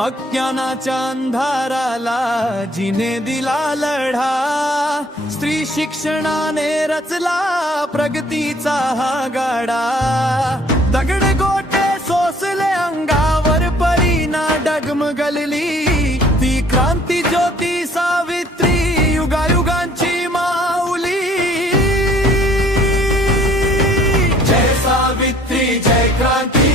अज्ञानाच्या अंधाराला जिने दिला लढा, स्त्री शिक्षणाने रचला प्रगतीचा हा गाडा। दगड गोटे सोसले अंगावर, परीना डगमगली ती क्रांती ज्योती सावित्री, युगायुगांची माऊली। जय सावित्री जय क्रांती,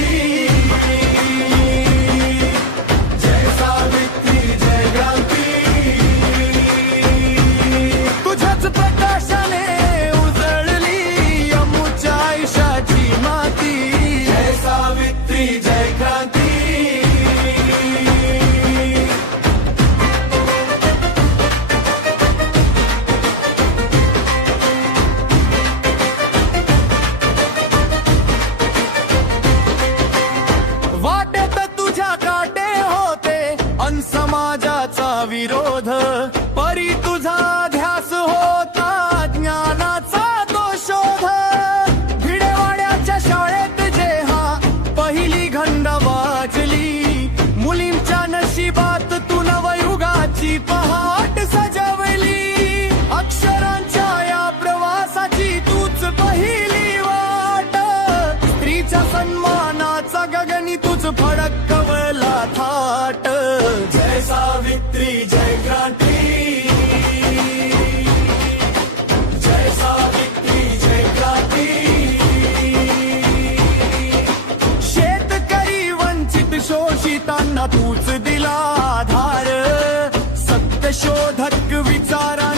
समाजाचा विरोध, परी तुझा ध्यास होता ज्ञानाचा तो शोध। भिडेवाड्याच्या शाळेत जेव्हा पहिली घंटा वाजली, मुलींच्या नशिबात तू नवयुगाची पहाट सजवली। अक्षरांच्या या प्रवासाची तूच पहिली वाट, स्त्रीच्या सन्मानाचा गगनी तुझ फडकवला थाट। जय सावित्री जय क्रांती, जय सावित्री जय क्रांती। शेतकरी वंचित शोषितांना तूच दिला आधार, सत्यशोधक विचारांना